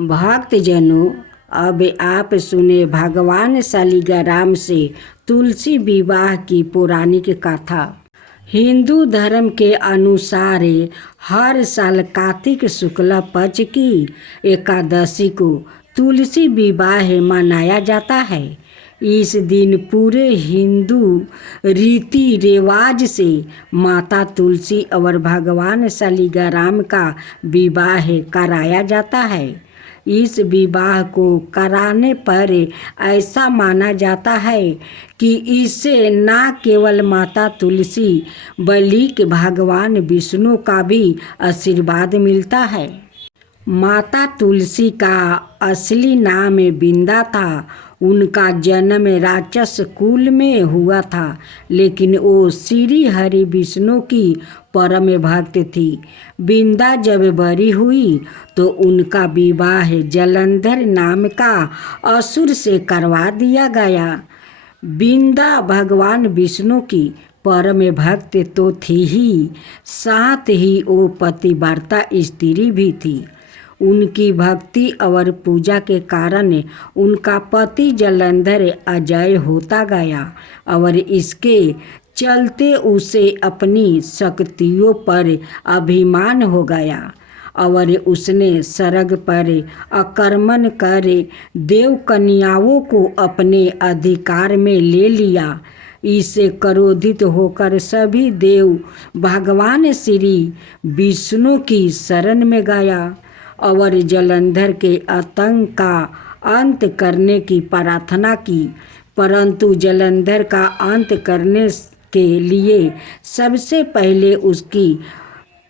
भक्तजनों, अब आप सुने भगवान शालिग्राम से तुलसी विवाह की पौराणिक कथा। हिंदू धर्म के अनुसार हर साल कार्तिक शुक्ल पक्ष की एकादशी को तुलसी विवाह मनाया जाता है। इस दिन पूरे हिंदू रीति रिवाज से माता तुलसी और भगवान शालिग्राम का विवाह कराया जाता है। इस विवाह को कराने पर ऐसा माना जाता है कि इससे न केवल माता तुलसी बल्कि भगवान विष्णु का भी आशीर्वाद मिलता है। माता तुलसी का असली नाम बिंदा था। उनका जन्म राक्षस कुल में हुआ था, लेकिन वो श्री हरि विष्णु की परम भक्त थी। बिंदा जब बड़ी हुई तो उनका विवाह जलंधर नाम का असुर से करवा दिया गया। बिंदा भगवान विष्णु की परम भक्त तो थी ही, साथ ही वो पतिव्रता स्त्री भी थी। उनकी भक्ति और पूजा के कारण उनका पति जलंधर अजय होता गया और इसके चलते उसे अपनी शक्तियों पर अभिमान हो गया और उसने स्वर्ग पर आक्रमण कर देव कन्याओं को अपने अधिकार में ले लिया। इससे क्रोधित होकर सभी देव भगवान श्री विष्णु की शरण में गया और जलंधर के आतंक का अंत करने की प्रार्थना की। परंतु जलंधर का अंत करने के लिए सबसे पहले उसकी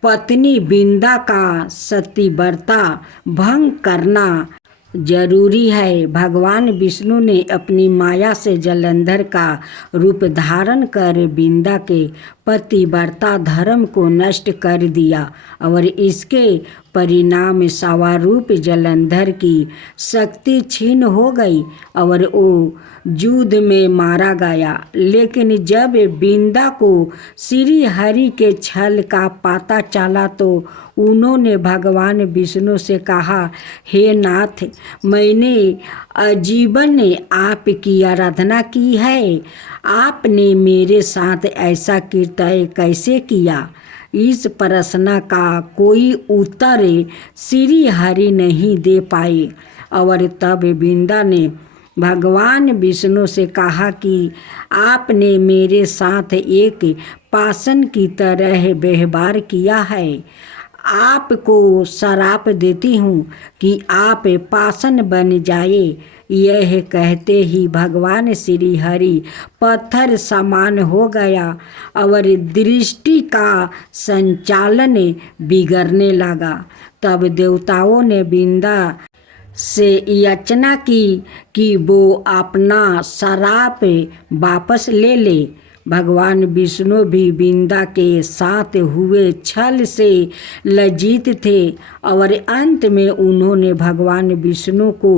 पत्नी बिंदा का सतीव्रता भंग करना जरूरी है। भगवान विष्णु ने अपनी माया से जलंधर का रूप धारण कर बिंदा के पतिव्रता धर्म को नष्ट कर दिया और इसके परिणाम स्वरूप जलंधर की शक्ति छीन हो गई और वो युद्ध में मारा गया। लेकिन जब बिंदा को श्री हरि के छल का पता चला तो उन्होंने भगवान विष्णु से कहा, हे नाथ, मैंने आजीवन आपकी आराधना की है, आपने मेरे साथ ऐसा कृत्य कैसे किया? इस प्रश्न का कोई उत्तर श्री हरि नहीं दे पाए और तब बिंदा ने भगवान विष्णु से कहा कि आपने मेरे साथ एक पाषाण की तरह व्यवहार किया है। आपको श्राप देती हूँ कि आप पाषाण बन जाए। यह कहते ही भगवान श्री हरि पत्थर समान हो गया और दृष्टि का संचालन बिगड़ने लगा। तब देवताओं ने बिंदा से याचना की कि वो अपना श्राप वापस ले ले। भगवान विष्णु भी बिंदा के साथ हुए छल से लज्जित थे और अंत में उन्होंने भगवान विष्णु को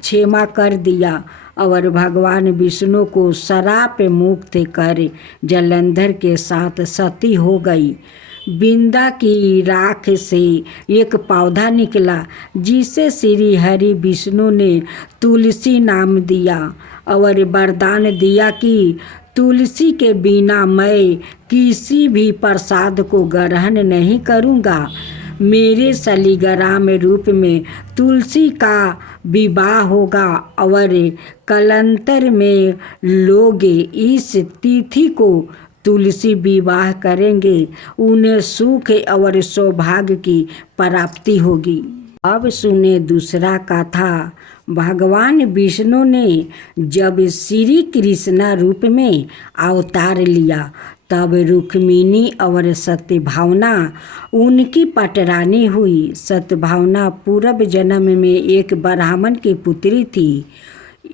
क्षमा कर दिया और भगवान विष्णु को श्राप मुक्त कर जलंधर के साथ सती हो गई। बिंदा की राख से एक पौधा निकला जिसे श्री हरि विष्णु ने तुलसी नाम दिया और वरदान दिया कि तुलसी के बिना मैं किसी भी प्रसाद को ग्रहण नहीं करूँगा। मेरे शालिग्राम रूप में तुलसी का विवाह होगा और कालांतर में लोग इस तिथि को तुलसी विवाह करेंगे। उन्हें सुख और सौभाग्य की प्राप्ति होगी। अब सुने दूसरा कथा। भगवान विष्णु ने जब श्री कृष्ण रूप में अवतार लिया तब रुक्मिणी और सत्यभावना उनकी पटरानी हुई। सत्यभावना पूर्व जन्म में एक ब्राह्मण की पुत्री थी।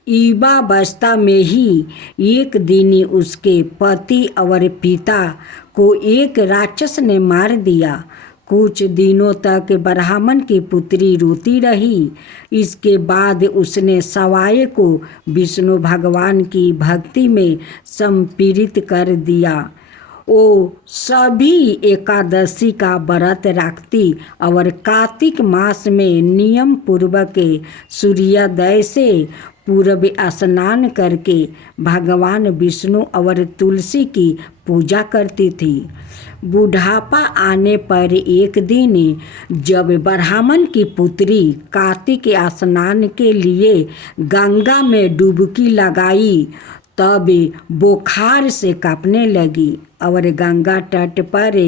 युवावस्था में ही एक दिन उसके पति और पिता को एक राक्षस ने मार दिया। कुछ दिनों तक ब्राह्मण की पुत्री रोती रही। इसके बाद उसने सवाए को विष्णु भगवान की भक्ति में संप्रीत कर दिया। वो सभी एकादशी का व्रत रखती और कार्तिक मास में नियम पूर्वक सूर्योदय से पूर्व स्नान करके भगवान विष्णु और तुलसी की पूजा करती थी। बुढ़ापा आने पर एक दिन जब ब्राह्मण की पुत्री कार्तिक स्नान के लिए गंगा में डुबकी लगाई तब बुखार से कांपने लगी और गंगा तट पर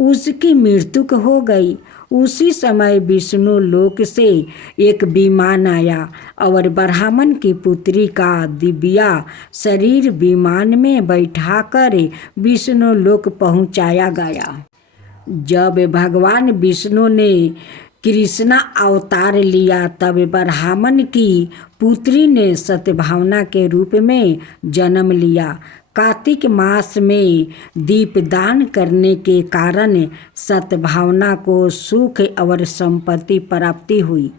उसकी मृत्यु हो गई। उसी समय विष्णु लोक से एक विमान आया और ब्राह्मण की पुत्री का दिव्या शरीर विमान में बैठाकर विष्णु लोक पहुंचाया गया। जब भगवान विष्णु ने कृष्णा अवतार लिया तब ब्राह्मण की पुत्री ने सद्भावना के रूप में जन्म लिया। कार्तिक मास में दीपदान करने के कारण सद्भावना को सुख और संपत्ति प्राप्ति हुई।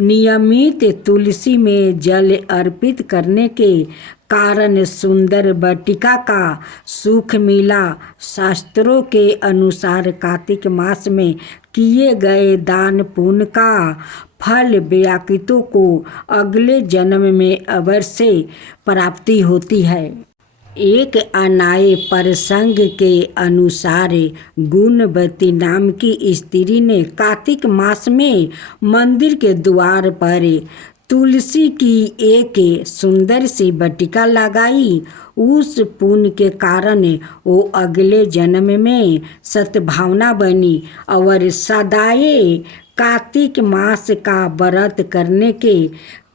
नियमित तुलसी में जल अर्पित करने के कारण सुंदर वाटिका का सुख मिला। शास्त्रों के अनुसार कार्तिक मास में किए गए दान पुण्य का फल व्याकृतों को अगले जन्म में अवश्य प्राप्ति होती है। एक अन्याय प्रसंग के अनुसार गुणवती नाम की स्त्री ने कार्तिक मास में मंदिर के द्वार पर तुलसी की एक सुंदर सी वाटिका लगाई। उस पुण्य के कारण वो अगले जन्म में सद्भावना बनी और सदाए कार्तिक मास का व्रत करने के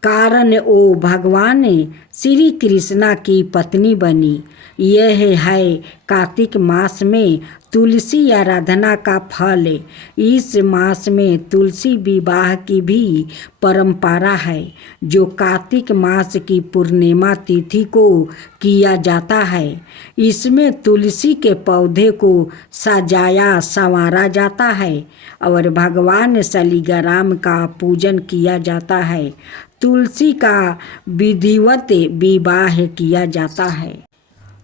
कारण वो भगवान श्री कृष्णा की पत्नी बनी। यह है कार्तिक मास में तुलसी आराधना का फल। इस मास में तुलसी विवाह की भी परंपरा है जो कार्तिक मास की पूर्णिमा तिथि को किया जाता है। इसमें तुलसी के पौधे को सजाया संवारा जाता है और भगवान शालिग्राम का पूजन किया जाता है। तुलसी का विधिवत विवाह किया जाता है।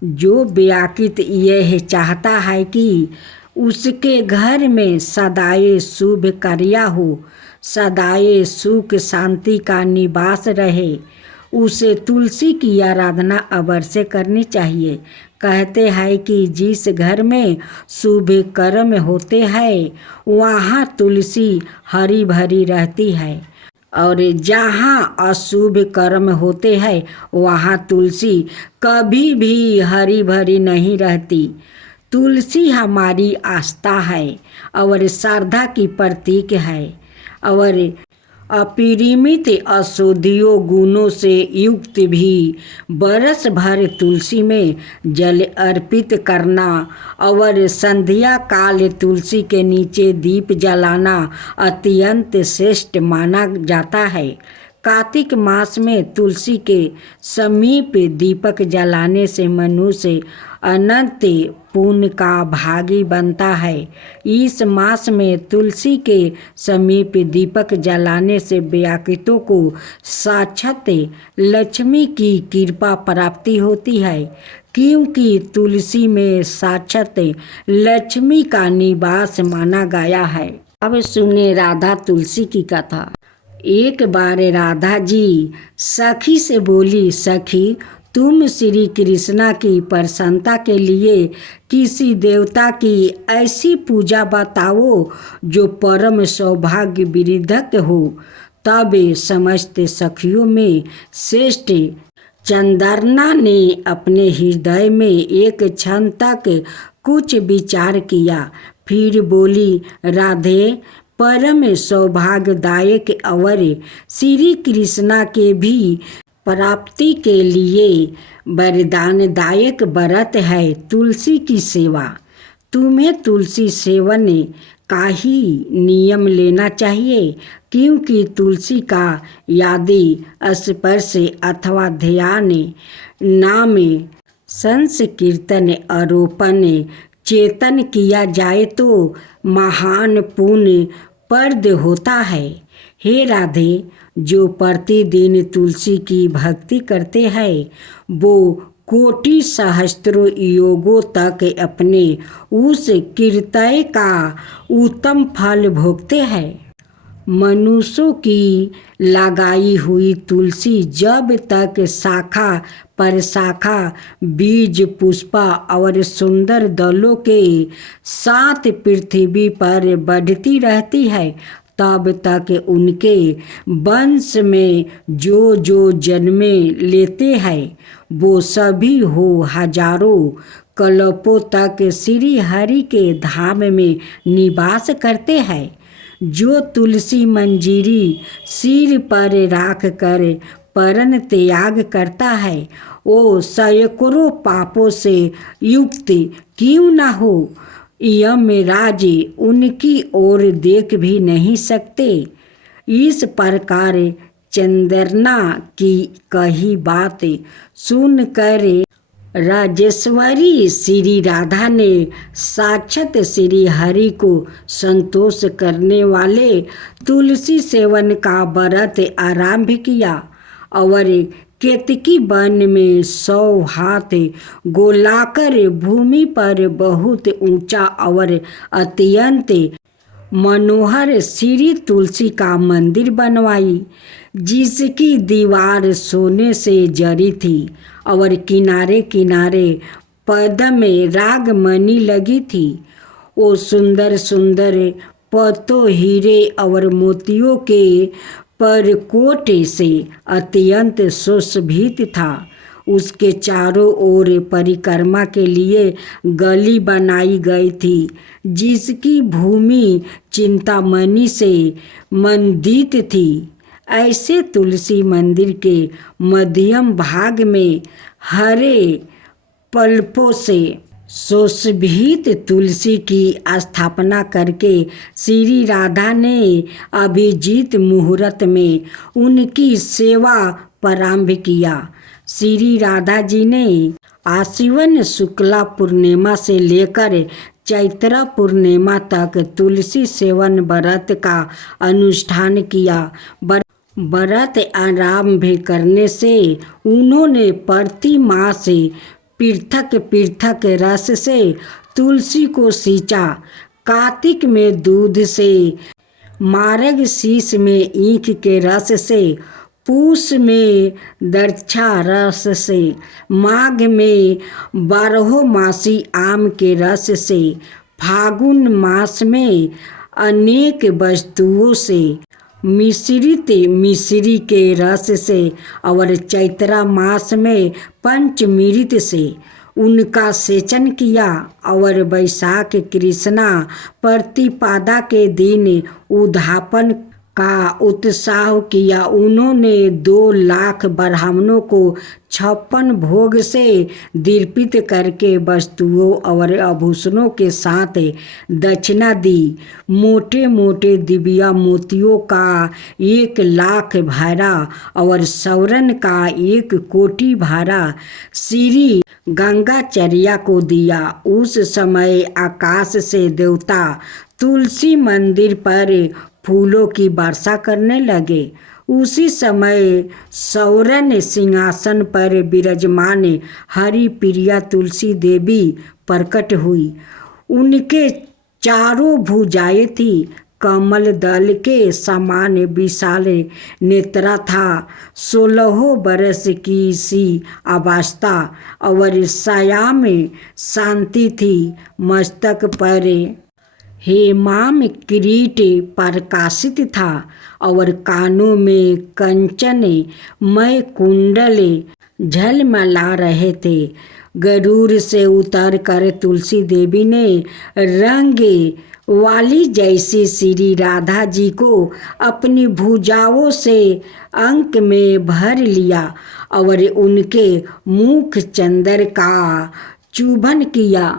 जो व्याकृत यह चाहता है कि उसके घर में सदाए शुभ कार्य हो, सदाए सुख शांति का निवास रहे, उसे तुलसी की आराधना अवश्य करनी चाहिए। कहते हैं कि जिस घर में शुभ कर्म होते हैं वहाँ तुलसी हरी भरी रहती है और जहाँ अशुभ कर्म होते हैं वहाँ तुलसी कभी भी हरी भरी नहीं रहती। तुलसी हमारी आस्था है और श्रद्धा की प्रतीक है और अपरिमित औषधियों गुणों से युक्त भी। बरस भर तुलसी में जल अर्पित करना और संध्या काल तुलसी के नीचे दीप जलाना अत्यंत श्रेष्ठ माना जाता है। कार्तिक मास में तुलसी के समीप दीपक जलाने से मनुष्य अनंत पुण्य का भागी बनता है। इस मास में तुलसी के समीप दीपक जलाने से व्याकृतों को साक्षात लक्ष्मी की कृपा प्राप्ति होती है, क्योंकि तुलसी में साक्षात लक्ष्मी का निवास माना गया है। अब सुने राधा तुलसी की कथा। एक बार राधा जी सखी से बोली, सखी तुम श्री कृष्णा की प्रसन्नता के लिए किसी देवता की ऐसी पूजा बताओ जो परम सौभाग्य विरिधक हो। तब समस्त सखियों में श्रेष्ठ चंद्रना ने अपने हृदय में एक क्षण तक कुछ विचार किया, फिर बोली, राधे परम सौभाग्यदायक और श्री कृष्णा के भी प्राप्ति के लिए वरदानदायक व्रत है तुलसी की सेवा। तुम्हें तुलसी सेवन का ही नियम लेना चाहिए, क्योंकि तुलसी का यदि स्पर्श अथवा ध्यान नाम संकीर्तन आरोपण चेतन किया जाए तो महान पुण्य प्रद होता है। हे राधे, जो प्रतिदिन तुलसी की भक्ति करते हैं वो कोटि सहस्त्रों योगों तक अपने उस कीर्तय का उत्तम फल भोगते हैं। मनुष्यों की लगाई हुई तुलसी जब तक शाखा पर शाखा, बीज, पुष्पा और सुंदर दलों के साथ पृथ्वी पर बढ़ती रहती है, तब तक उनके वंश में जो जो जन्मे लेते हैं वो सभी हो हजारों कल्पों तक श्री हरि के धाम में निवास करते हैं। जो तुलसी मंजीरी सिर पर राख कर परन त्याग करता है वो सैकड़ों पापों से युक्त क्यों न हो, यमराज उनकी ओर देख भी नहीं सकते। इस प्रकार चंद्रना की कही बात सुनकर राजेश्वरी श्री राधा ने साक्षात श्री हरि को संतोष करने वाले तुलसी सेवन का व्रत आरंभ किया और केतकी वन में 100 हाथ गोलाकर भूमि पर बहुत ऊंचा और अत्यंत मनोहर श्री तुलसी का मंदिर बनवाई, जिसकी दीवार सोने से जड़ी थी और किनारे किनारे पद्म में रागमणि लगी थी। वो सुंदर सुंदर पत्तों, हीरे और मोतियों के परकोट से अत्यंत सुशोभित था। उसके चारों ओर परिक्रमा के लिए गली बनाई गई थी, जिसकी भूमि चिंतामणि से मंडित थी। ऐसे तुलसी मंदिर के मध्यम भाग में हरे पल्पों से सुशोभित तुलसी की स्थापना करके श्री राधा ने अभिजीत मुहूर्त में उनकी सेवा प्रारंभ किया। श्री राधा जी ने आश्विन शुक्ला पूर्णिमा से लेकर चैत्र पूर्णिमा तक तुलसी सेवन व्रत का अनुष्ठान किया। व्रत आरंभ करने से उन्होंने प्रति मास पृथक पृथक रस से तुलसी को सींचा। कार्तिक में दूध से, मार्गशीर्ष में ईख के रस से, पूष में दर्क्षा रस से, माघ में 12 मासी आम के रस से, फागुन मास में अनेक वस्तुओं से मिश्रित मिश्री के रस से और चैत्रा मास में पंचमृत से उनका सेचन किया और वैशाख कृष्णा प्रतिपदा के दिन उद्यापन का उत्साह किया। उन्होंने 2 लाख ब्राह्मणों को 56 भोग से दीर्पित करके वस्तुओं और आभूषणों के साथ दक्षिणा दी। मोटे मोटे दिव्या मोतियों का 1 लाख भारा और स्वर्ण का 1 कोटि भारा श्री गंगाचर्या को दिया। उस समय आकाश से देवता तुलसी मंदिर पर फूलों की वर्षा करने लगे। उसी समय स्वर्ण सिंहासन पर विराजमान हरि प्रिया तुलसी देवी प्रकट हुई। उनके चारों भुजाएं थी, कमल दल के समान विशाल नेत्रा था, 16 बरस की सी अवस्था और साया में शांति थी। मस्तक पर हेमाम किरीट प्रकाशित था और कानों में कंचन मय कुंडल झलमला रहे थे। गरुड़ से उतर कर तुलसी देवी ने रंग वाली जैसी श्री राधा जी को अपनी भुजाओं से अंक में भर लिया और उनके मुख चंदर का चुंबन किया।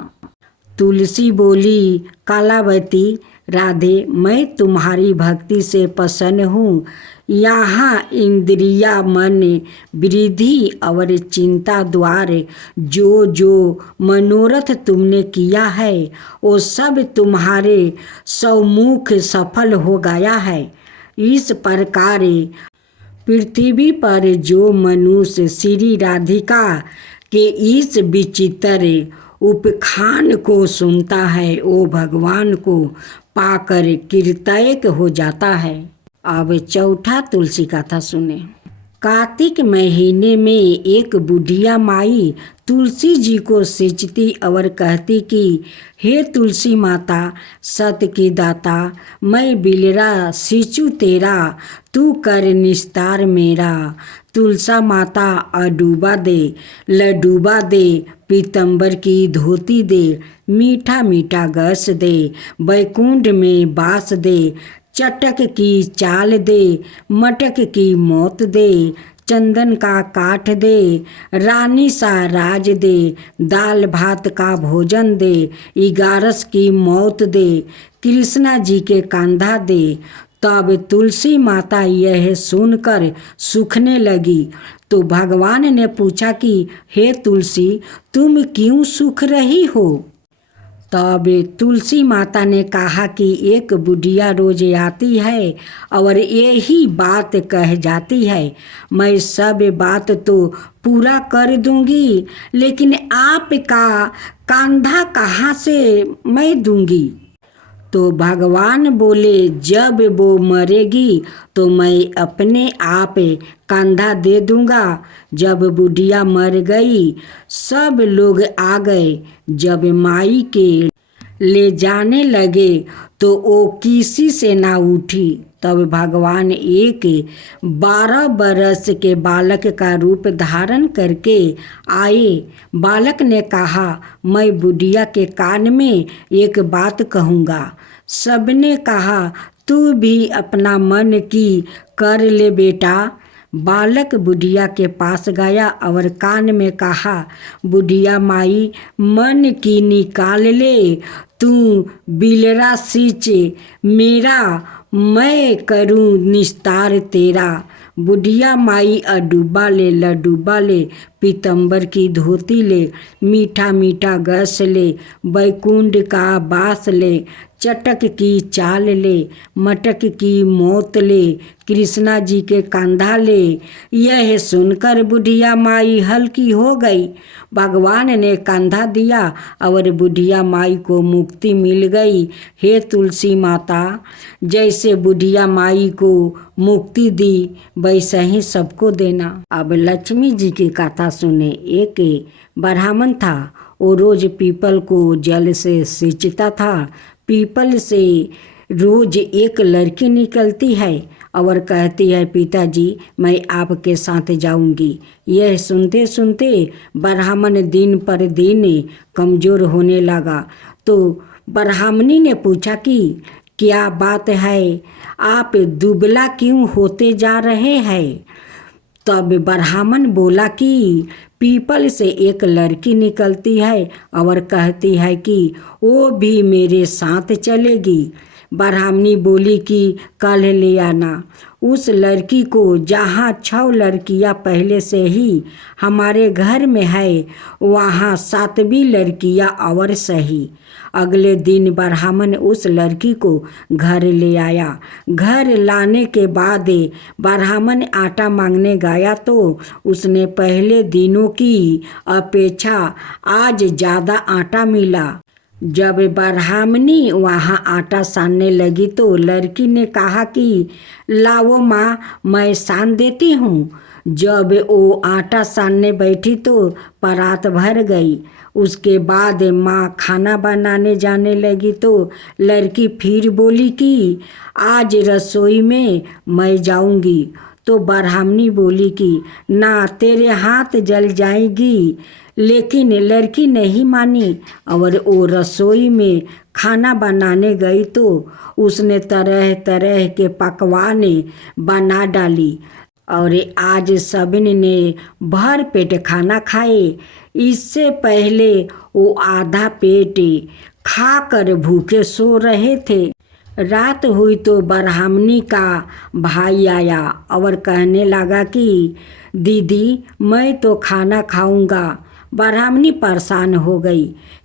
तुलसी बोली, कालावती राधे, मैं तुम्हारी भक्ति से प्रसन्न हूँ। यहाँ इंद्रिया, मन, वृद्धि और चिंता द्वार जो जो मनोरथ तुमने किया है वो सब तुम्हारे सम्मुख सफल हो गया है। इस प्रकार पृथ्वी पर जो मनुष्य श्री राधिका कि इस विचित्र उपखान को सुनता है वो भगवान को पाकर कृतज्ञ हो जाता है। अब चौथा तुलसी कथा सुने। कार्तिक महीने में एक बुढ़िया माई तुलसी जी को सिंचती और कहती कि हे तुलसी माता सत की दाता, मैं बिलरा सिंचू तेरा, तू कर निस्तार मेरा। तुलसा माता अडूबा दे, लडूबा दे, पीतम्बर की धोती दे, मीठा मीठा गस दे, बैकुंठ में बास दे, चटक की चाल दे, मटक की मौत दे, चंदन का काठ दे, रानी सा राज दे, दाल भात का भोजन दे, 11 की मौत दे, कृष्णा जी के कंधा दे। तब तुलसी माता यह सुनकर सूखने लगी तो भगवान ने पूछा कि हे तुलसी, तुम क्यों सूख रही हो? तब तुलसी माता ने कहा कि एक बुढ़िया रोज आती है और यही बात कह जाती है, मैं सब बात तो पूरा कर दूंगी, लेकिन आपका कंधा कहाँ से मैं दूंगी? तो भगवान बोले, जब वो मरेगी तो मैं अपने आप कंधा दे दूंगा। जब बुढ़िया मर गई सब लोग आ गए। जब माई के ले जाने लगे तो वो किसी से ना उठी। तब भगवान एक 12 बरस के बालक का रूप धारण करके आए। बालक ने कहा, मैं बुढ़िया के कान में एक बात कहूँगा। सबने कहा, तू भी अपना मन की कर ले बेटा। बालक बुढ़िया के पास गया और कान में कहा, बुढ़िया माई मन की निकाल ले, तू बिलरा सींच मेरा, मैं करूं निस्तार तेरा। बुढ़िया माई अडूबा ले, लडूबा ले, पीतम्बर की धोती ले, मीठा मीठा गस ले, बैकुंठ का बास ले, चटक की चाल ले, मटक की मौत ले, कृष्णा जी के कंधा ले। यह सुनकर बुढ़िया माई हल्की हो गई। भगवान ने कंधा दिया और बुढ़िया माई को मुक्ति मिल गई। हे तुलसी माता, जैसे बुढ़िया माई को मुक्ति दी वैसे ही सबको देना। अब लक्ष्मी जी की कथा सुने। एक ब्राह्मण था, वो रोज पीपल को जल से सींचता था। पीपल से रोज एक लड़की निकलती है और कहती है, पिताजी मैं आपके साथ जाऊंगी। यह सुनते सुनते ब्राह्मण दिन पर दिन कमज़ोर होने लगा। तो ब्राह्मणी ने पूछा कि क्या बात है, आप दुबला क्यों होते जा रहे हैं? तब ब्राह्मण बोला कि पीपल से एक लड़की निकलती है और कहती है कि वो भी मेरे साथ चलेगी। ब्राह्मणी बोली कि कल ले आना। उस लड़की को जहाँ 6 लड़कियाँ पहले से ही हमारे घर में है, वहाँ 7वीं लड़कियाँ और सही। अगले दिन ब्राह्मण उस लड़की को घर ले आया। घर लाने के बाद ब्राह्मण आटा मांगने गया तो उसने पहले दिनों की अपेक्षा आज ज़्यादा आटा मिला। जब ब्राह्मणी वहाँ आटा सानने लगी तो लड़की ने कहा कि लाओ माँ, मैं सान देती हूँ। जब वो आटा सानने बैठी तो परात भर गई। उसके बाद माँ खाना बनाने जाने लगी तो लड़की फिर बोली कि आज रसोई में मैं जाऊँगी। तो ब्राह्मणी बोली कि ना, तेरे हाथ जल जाएगी। लेकिन लड़की नहीं मानी और वो रसोई में खाना बनाने गई तो उसने तरह तरह के पकवान बना डाली और आज सभी ने भर पेट खाना खाए। इससे पहले वो आधा पेट खाकर भूखे सो रहे थे। रात हुई तो ब्राह्मणी का भाई आया और कहने लगा कि दीदी मैं तो खाना खाऊंगा। ब्राह्मणी परेशान हो गई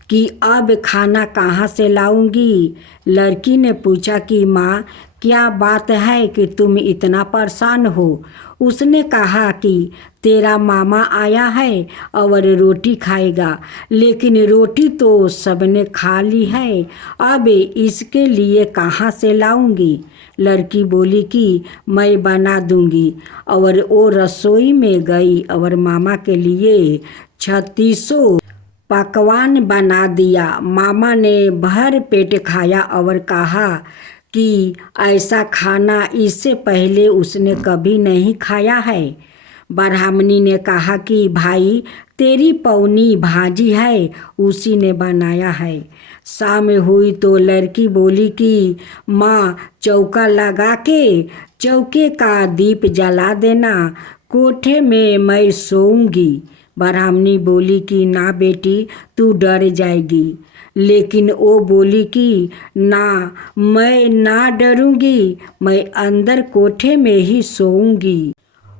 कि अब खाना कहाँ से लाऊंगी। लड़की ने पूछा कि माँ क्या बात है कि तुम इतना परेशान हो? उसने कहा कि तेरा मामा आया है और रोटी खाएगा, लेकिन रोटी तो सबने खा ली है, अब इसके लिए कहाँ से लाऊंगी? लड़की बोली कि मैं बना दूंगी, और वो रसोई में गई और मामा के लिए 36 पकवान बना दिया। मामा ने भर पेट खाया और कहा कि ऐसा खाना इससे पहले उसने कभी नहीं खाया है। ब्राह्मणी ने कहा कि भाई, तेरी पौनी भाजी है, उसी ने बनाया है। शाम हुई तो लड़की बोली कि माँ, चौका लगा के चौके का दीप जला देना, कोठे में मैं सोऊंगी। ब्राह्मणी बोली कि ना बेटी, तू डर जाएगी। लेकिन वो बोली कि ना, मैं ना डरूंगी, मैं अंदर कोठे में ही सोऊंगी।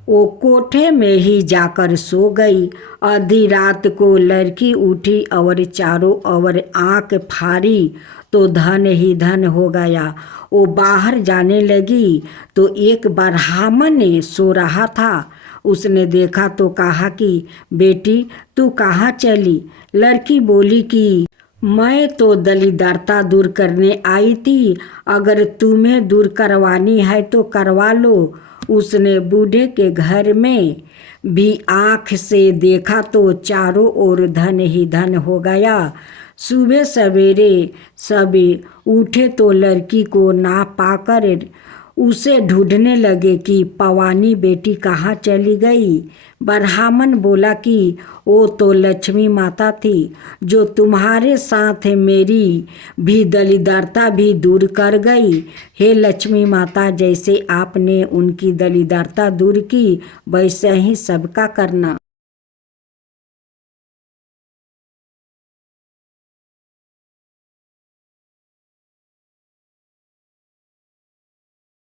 वो कोठे में ही जाकर सो गई। आधी रात को लड़की उठी और चारों ओर आंख फाड़ी तो धन ही धन हो गया। वो बाहर जाने लगी तो एक ब्राह्मण सो रहा था। उसने देखा तो कहा कि बेटी, तू कहाँ चली? लड़की बोली कि मैं तो दरिद्रता दूर करने आई थी, अगर तुम्हें दूर करवानी है तो करवा लो। उसने बूढ़े के घर में भी आँख से देखा तो चारों ओर धन ही धन हो गया। सुबह सवेरे सभी उठे तो लड़की को ना पाकर उसे ढूंढने लगे कि पवानी बेटी कहाँ चली गई। ब्राह्मण बोला कि वो तो लक्ष्मी माता थी, जो तुम्हारे साथ मेरी भी दरिद्रता भी दूर कर गई। हे लक्ष्मी माता, जैसे आपने उनकी दरिद्रता दूर की, वैसे ही सबका करना।